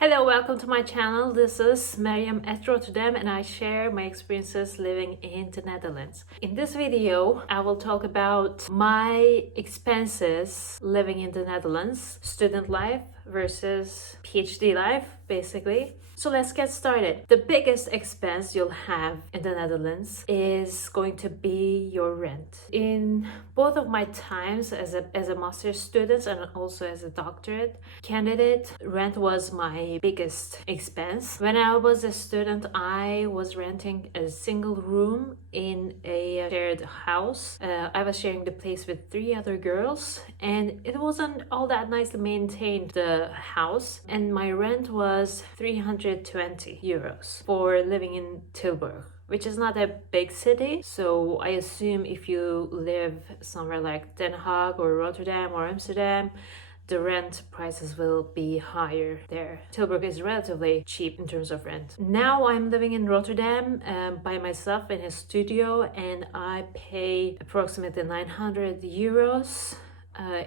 Hello, welcome to my channel. This is Mariam at Rotterdam and I share my experiences living in the Netherlands. In this video, I will talk about my expenses living in the Netherlands, student life versus PhD life, basically. So let's get started. The biggest expense you'll have in the Netherlands is going to be your rent. In both of my times as a master's student and also as a doctorate candidate, rent was my biggest expense. When I was a student, I was renting a single room in a shared house. I was sharing the place with 3 other girls and it wasn't all that nicely maintained, the house, and my rent was 320 euros for living in Tilburg, which is not a big city. So I assume if you live somewhere like Den Haag or Rotterdam or Amsterdam, the rent prices will be higher there. Tilburg is relatively cheap in terms of rent. Now I'm living in Rotterdam by myself in a studio and I pay approximately 900 euros.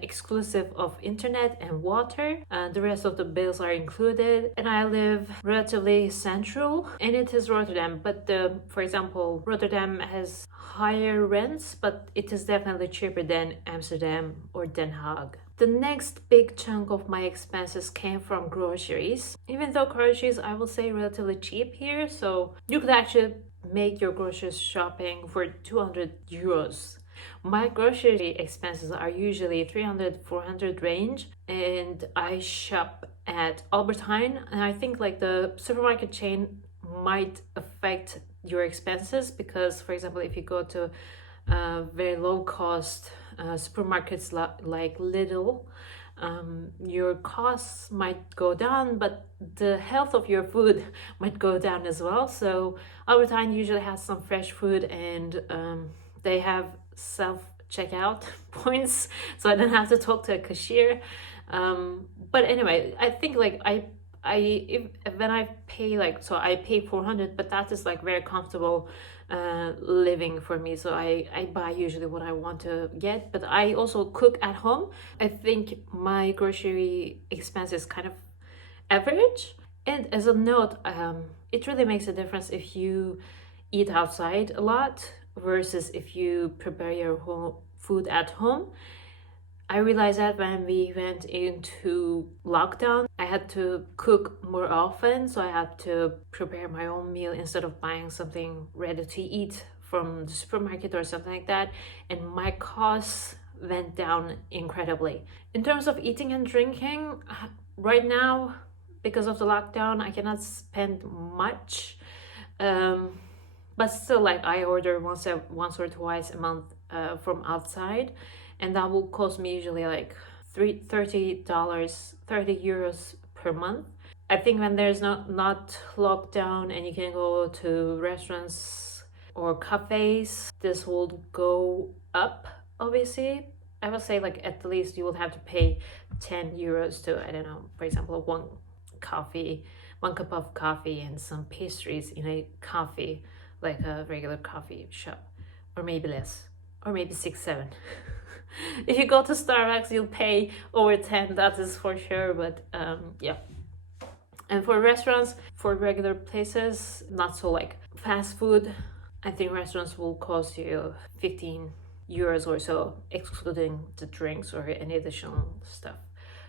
Exclusive of internet and water. The rest of the bills are included, and I live relatively central, and it is Rotterdam. But for example, Rotterdam has higher rents, but it is definitely cheaper than Amsterdam or Den Haag. The next big chunk of my expenses came from groceries. Even though groceries, I will say, relatively cheap here, so you could actually make your groceries shopping for 200 euros. My grocery expenses are usually 300-400 range, and I shop at Albert Heijn, and I think like the supermarket chain might affect your expenses because, for example, if you go to very low cost supermarkets like Lidl, your costs might go down, but the health of your food might go down as well. So Albert Heijn usually has some fresh food, and they have self-checkout points, so I don't have to talk to a cashier. But anyway, I think like when I pay I pay 400, but that is like very comfortable living for me. So I buy usually what I want to get, but I also cook at home. I think my grocery expense is kind of average. And as a note, it really makes a difference if you eat outside a lot versus if you prepare your home food at home. I realized that when we went into lockdown, I had to cook more often, so I had to prepare my own meal instead of buying something ready to eat from the supermarket or something like that, and my costs went down incredibly. In terms of eating and drinking, right now, because of the lockdown, I cannot spend much. But still, like, I order once or twice a month from outside, and that will cost me usually like $30 €30 per month. I think when there's not lockdown and you can go to restaurants or cafes, this will go up, obviously. I would say like at least you will have to pay 10 euros to, I don't know, for example, one cup of coffee and some pastries in a coffee, like a regular coffee shop, or maybe less, or maybe 6-7. If you go to Starbucks, you'll pay over 10, that is for sure. But yeah. And for restaurants, for regular places, not so like fast food, I think restaurants will cost you 15 euros or so, excluding the drinks or any additional stuff.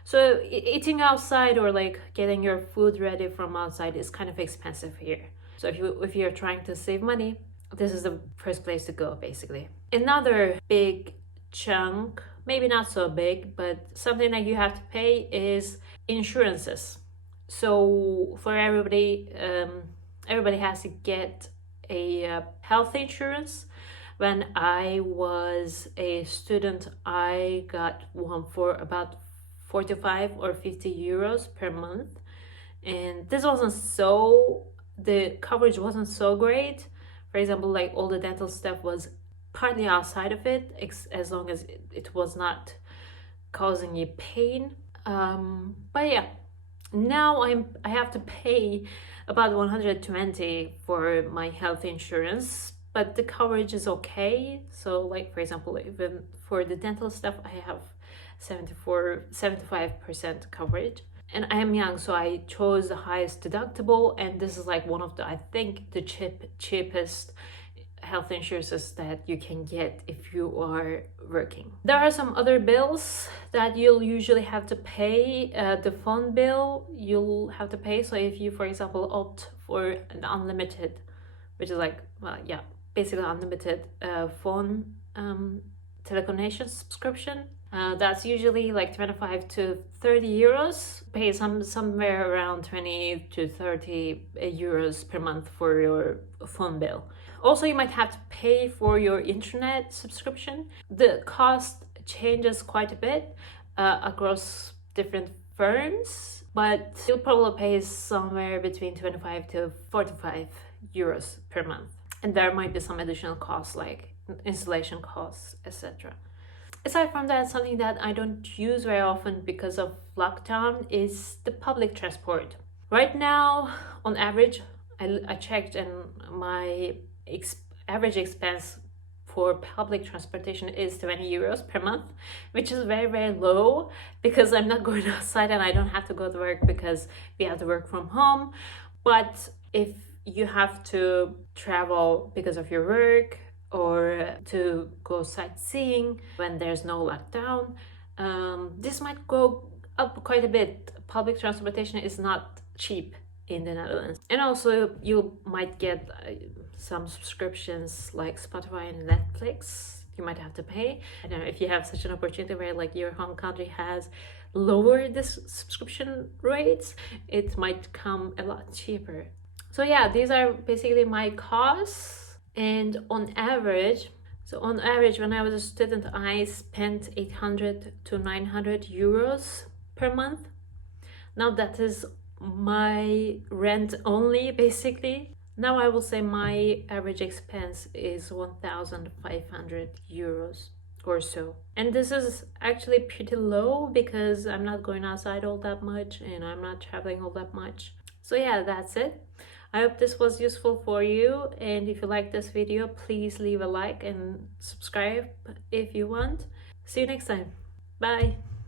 So eating outside or like getting your food ready from outside is kind of expensive here. So if you're trying to save money, this is the first place to go, basically. Another big chunk, maybe not so big, but something that you have to pay is insurances. So for everybody has to get a health insurance. When I was a student, I got one for about 45 or 50 euros per month, and the coverage wasn't so great. For example, like all the dental stuff was partly outside of it, as long as it was not causing you pain. But yeah, now I have to pay about 120 for my health insurance, but the coverage is okay. So like, for example, even for the dental stuff, I have 75% coverage. and I am young, so I chose the highest deductible, and this is like one of the, I think, the cheapest health insurances that you can get if you are working. There are some other bills that you'll usually have to pay. The phone bill you'll have to pay. So if you, for example, opt for an unlimited, which is like, well, yeah, basically unlimited phone telecommunications subscription, that's usually like 25 to 30 euros. Pay somewhere around 20 to 30 euros per month for your phone bill. Also, you might have to pay for your internet subscription. The cost changes quite a bit across different firms, but you'll probably pay somewhere between 25 to 45 euros per month. And there might be some additional costs like installation costs, etc. Aside from that, something that I don't use very often because of lockdown is the public transport. Right now, on average, I checked, and my average expense for public transportation is 20 euros per month, which is very, very low because I'm not going outside and I don't have to go to work because we have to work from home. But if you have to travel because of your work or to go sightseeing when there's no lockdown, this might go up quite a bit. Public transportation is not cheap in the Netherlands. And also you might get some subscriptions like Spotify and Netflix. You might have to pay. I don't know if you have such an opportunity where like your home country has lowered this subscription rates, it might come a lot cheaper. So yeah, these are basically my costs. And on average, when I was a student, I spent 800 to 900 euros per month. Now that is my rent only, basically. Now I will say my average expense is 1,500 euros or so. And this is actually pretty low because I'm not going outside all that much and I'm not traveling all that much. So yeah, that's it. I hope this was useful for you, and if you like this video, please leave a like and subscribe if you want. See you next time. Bye.